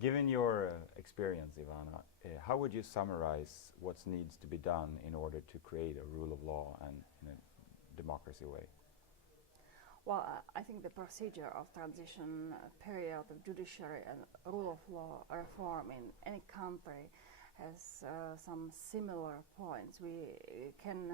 Given your experience, Ivana, how would you summarize what needs to be done in order to create a rule of law and in a democracy way? Well, I think the procedure of transition period of judiciary and rule of law reform in any country has some similar points. We can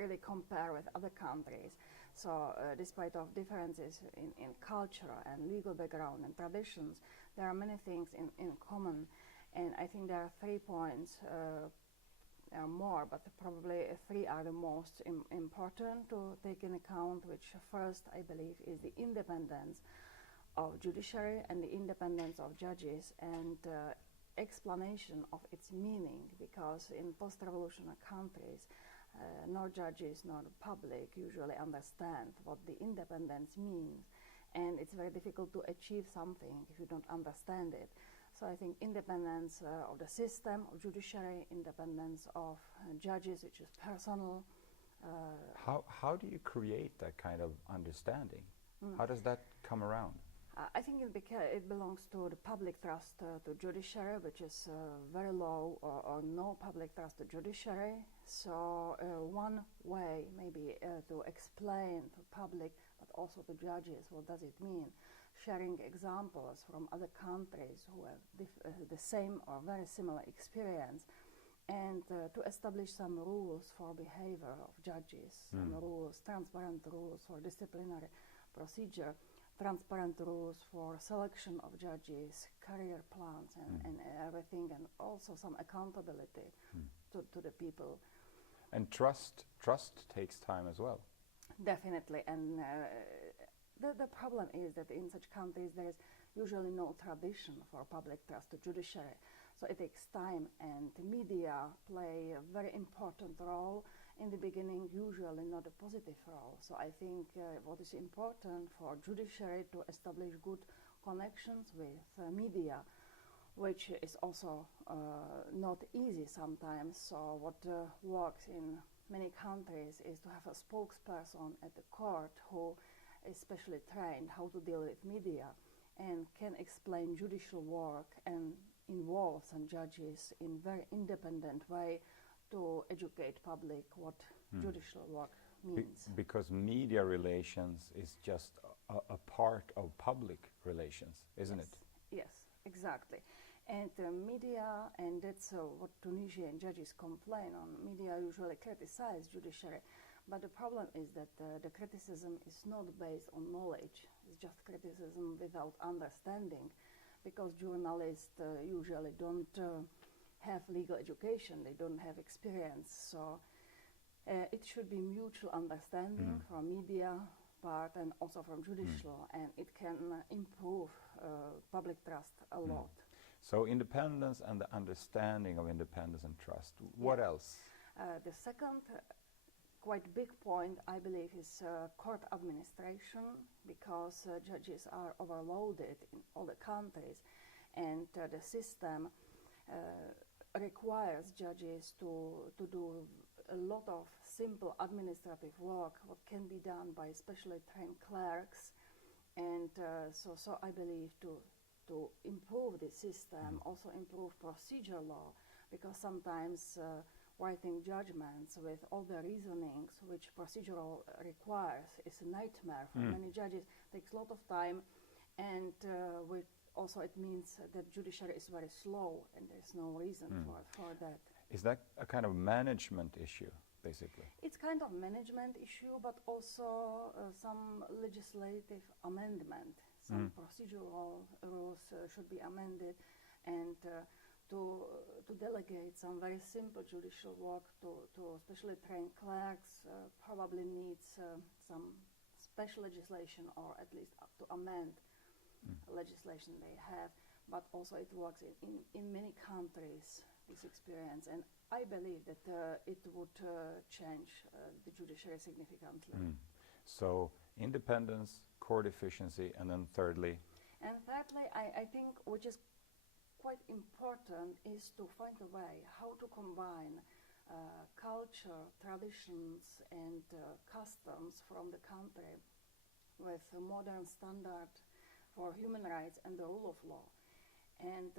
really compare with other countries. So despite of differences in culture and legal background and traditions, there are many things in common. And I think there are 3 points, there are more, but probably 3 are the most important to take in account, which first, I believe, is the independence of judiciary and the independence of judges, and explanation of its meaning, because in post-revolutionary countries, nor judges nor the public usually understand what the independence means, and it's very difficult to achieve something if you don't understand it. So I think independence of the system, of judiciary, independence of judges, which is personal. How do you create that kind of understanding? How does that come around? I think it belongs to the public trust to judiciary, which is very low or no public trust to judiciary. So one way maybe to explain to public, but also to judges, what does it mean? Sharing examples from other countries who have the same or very similar experience, and to establish some rules for behavior of judges, some rules, transparent rules for disciplinary procedure, transparent rules for selection of judges, career plans, and everything, and also some accountability to the people. And trust takes time as well. Definitely, and the problem is that in such countries there is usually no tradition for public trust to judiciary. So it takes time, and the media play a very important role in the beginning, usually not a positive role. So I think what is important for judiciary to establish good connections with media, which is also not easy sometimes. So what works in many countries is to have a spokesperson at the court who is specially trained how to deal with media and can explain judicial work and involve some judges in very independent way to educate public what judicial work means. Because media relations is just a part of public relations, isn't it? Yes, exactly. And media, and that's what Tunisian judges complain on, media usually criticize judiciary, but the problem is that the criticism is not based on knowledge, it's just criticism without understanding, because journalists usually don't have legal education, they don't have experience, so it should be mutual understanding from media part and also from judicial, and it can improve public trust a lot. So independence and the understanding of independence and trust. What else? The second quite big point, I believe, is court administration, because judges are overloaded in all the countries, and the system requires judges to do a lot of simple administrative work, what can be done by specially trained clerks, and so I believe to improve the system, also improve procedure law, because sometimes writing judgments with all the reasonings which procedural requires is a nightmare for many judges, takes a lot of time, and also it means that judiciary is very slow, and there's no reason for that. Is that a kind of management issue, basically? It's kind of management issue, but also some legislative amendment. Some procedural rules should be amended, and to delegate some very simple judicial work to specially trained clerks probably needs some special legislation, or at least to amend legislation they have, but also it works in many countries, this experience, and I believe that it would change the judiciary significantly. So independence, court efficiency, and then thirdly? And thirdly, I think, which is quite important, is to find a way how to combine culture, traditions, and customs from the country with a modern standard for human rights and the rule of law. And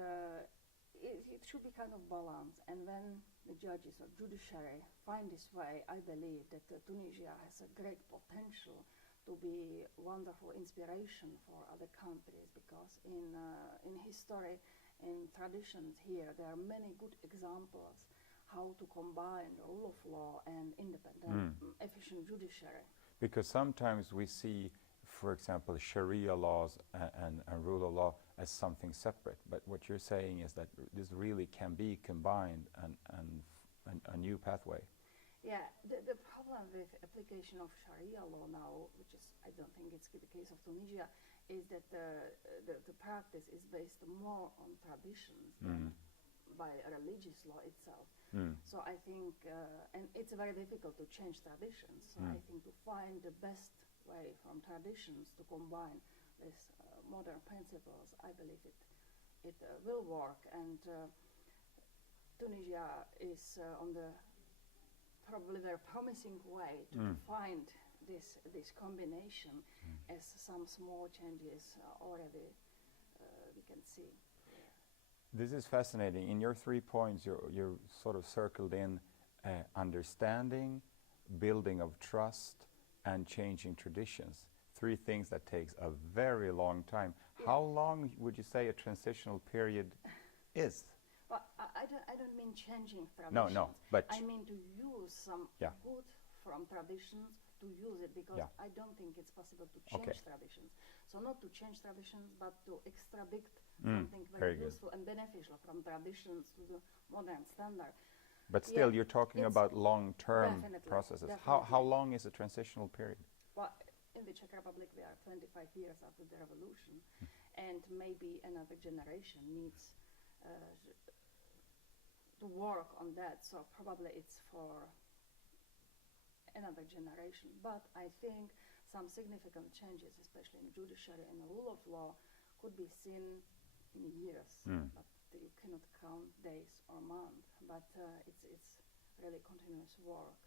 it should be kind of balanced. And when the judges or judiciary find this way, I believe that Tunisia has a great potential to be wonderful inspiration for other countries, because in history, in traditions here, there are many good examples how to combine the rule of law and independent, efficient judiciary. Because sometimes we see, for example, Sharia laws and rule of law as something separate. But what you're saying is that this really can be combined and a new pathway. Yeah, the problem with application of Sharia law now, which is, I don't think it's the case of Tunisia, is that the practice is based more on traditions than by religious law itself. So I think, and it's very difficult to change traditions, so I think to find the best way from traditions to combine with modern principles, I believe it will work. And Tunisia is on the probably very promising way to find this combination, as some small changes already we can see. This is fascinating. In your 3 points, you're sort of circled in understanding, building of trust, and changing traditions. 3 things that takes a very long time. Yeah. How long would you say a transitional period is? Well, I don't mean changing traditions. No, but I mean to use some good from traditions, to use it, because I don't think it's possible to change traditions. So not to change traditions, but to extract something very useful and beneficial from traditions to the modern standard. But still, you're talking about long-term processes. Definitely. How long is a transitional period? Well, in the Czech Republic, we are 25 years after the revolution, and maybe another generation needs to work on that. So probably it's for another generation. But I think some significant changes, especially in judiciary and the rule of law, could be seen in years. But you cannot count days or months. But it's really continuous work.